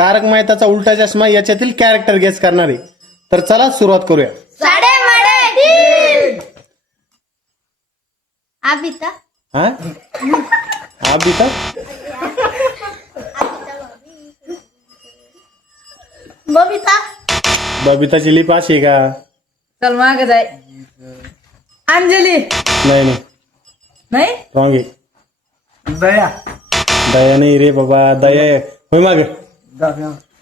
तारक मेहताचा उलटा चष्मा याच्यातील कॅरेक्टर गेस करणार आहे. तर चला सुरुवात करूया. आबिता हा अबिता बबिता बबिताची लिप अशी आहे का? चल मागे जाय. अंजली नाही नाही नाही रॉंग आहे. दया दया नाही रे बाबा. दया आहे. होय माग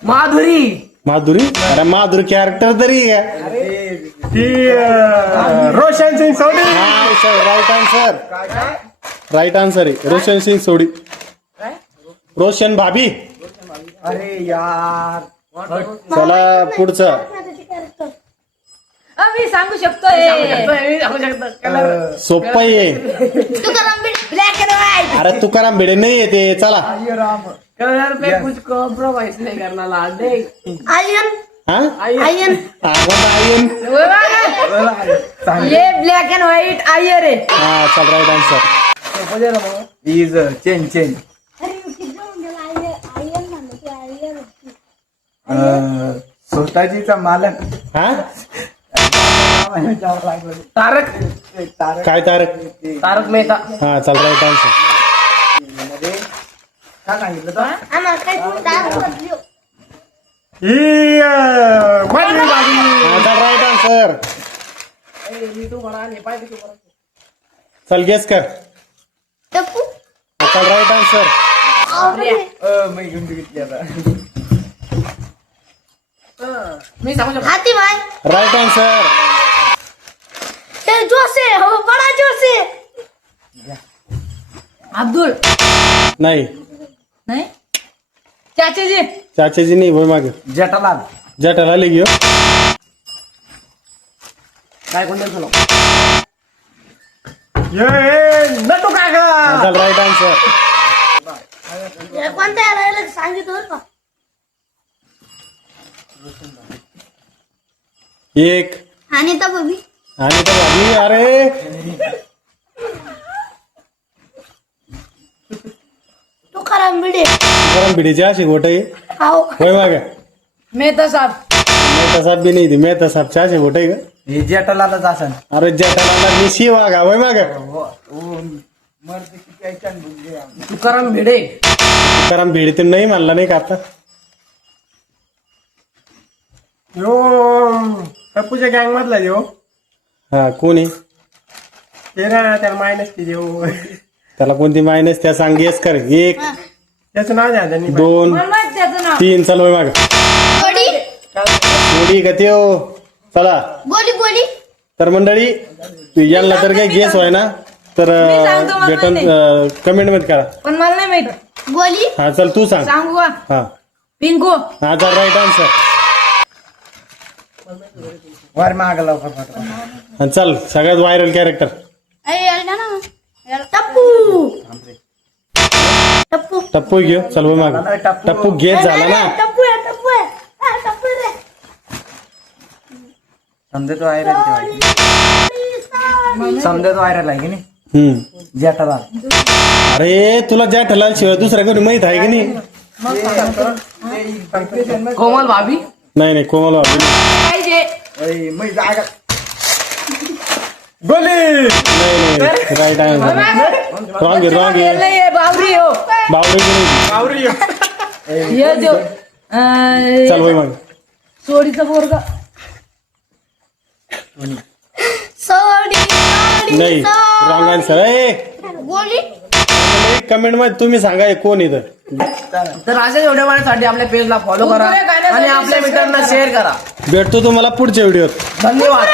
माधुरी माधुरी. अरे माधुरी कॅरेक्टर तरी आहे ती रोशन सिंग सोडी. का? Right answer. राईट आन्सर आहे रोशन सिंग सोडी. रोशन भाभी. अरे यार चला पुढचं. मी सांगू शकतोय. सोप्पा आहे. Tukaram black and white. अरे तुकाराम भिडे नाही येते. चला राम कलर पे कुछ कॉम्प्रोमाइज नहीं करना लाडे. आयन हा आयन आयन. ये ब्लॅक अँड व्हाईट आयर आहे. हा चल right answer. Is change change स्वतःचीचा मालक. हा तारक काय तारक. तारक मेहता. हा चल राईट आन्सर. काय सांगितलं तो? आम्हाला काही बदलू. ही मधली बाजू. हा चल राईट आन्सर. चल गेस कर. टप्पू चल राईट आन्सर. मी घेऊन बघितली आता. मी सांगू शकतो. हाती भाई राईट आन्सर. ते जोसे हो बडा जोसे. अब्दुल नाही नाही चाचाजी. चाच्याची नाही होय माग. जटालाल. जटाला आली घेऊ. काय कोणतं तुला नटू काका. चल राईट आन्सर. कोणत्या राहिलं सांगितलं बरं का. एक अनिता बबी आणि तर भाभी. अरे तुकाराम भिडे. तुकाराम भिडेची अशी गोट आहे हाव होय माग. मेहता साहब. मेहता साहेब बी नाही ती. मेहता साहेबची अशी गोट आहे का? हे जटालालच असन. अरे जटाला मी शी वागा होय माग. मरते किती ऐकन बुंगे आम्ही. तुकाराम भिडे. तुकाराम भिडे तर नाही म्हणला नाही का आता. यो टप्पूच्या गँग मधला देव. हा कोणी ते ना त्याला मायनस ते देव. त्याला कोणती मायनस त्या सांग गेस कर. एक त्याचं नाव द्या त्यांनी. दोन मला माहित त्याचं नाव. तीन चल होय माग. गोडी गोडी का त्यो. चला गोडी गोडी तर मंडळी यांना तर काही गेस व्हाय ना तर मी सांगतो, मला भेटून नाही. कमेंट मध्ये करा. पण मला नाही माहित. गोली हा चल तू सांग. सांगू का हा पिंकू. हा चल राईट आन्सर. वर माग लवकर फटका. चल सगळ्यात व्हायरल कॅरेक्टर. टप्पू टप्पू टप्पू घेऊ. चल होय माग. टप्पू गेस झाला ना. टप्पू आहे टप्पू आहे. हा, टप्पू रे. समजा तो व्हायरल. समजा तो व्हायरल आहे की नाही. जटालाल. अरे तुला ज्या ठलाल शिवाय दुसऱ्या कोणी माहित आहे की नाही. कोमल भाभी. नाही नाही कोमल भाभी पाहिजे. मी जागा गोली. नाही नाही राईट आन्सर. रॉंग आहे रॉंग आहे. नाही, बावरी हो. बावडी की नाही. आवरी. ये जो चल होय माग. सोडीचं पोरग. सोडी नाही रॉंग आन्सर. गोली कमेंट मध्ये तुम्ही सांगा हे कोण इथं. तर अशाच व्हिडिओ बनवण्यासाठी आपल्या पेजला फॉलो करा आणि आपल्या मित्रांना शेअर करा. भेटतो तुम्हाला पुढच्या व्हिडिओत. धन्यवाद.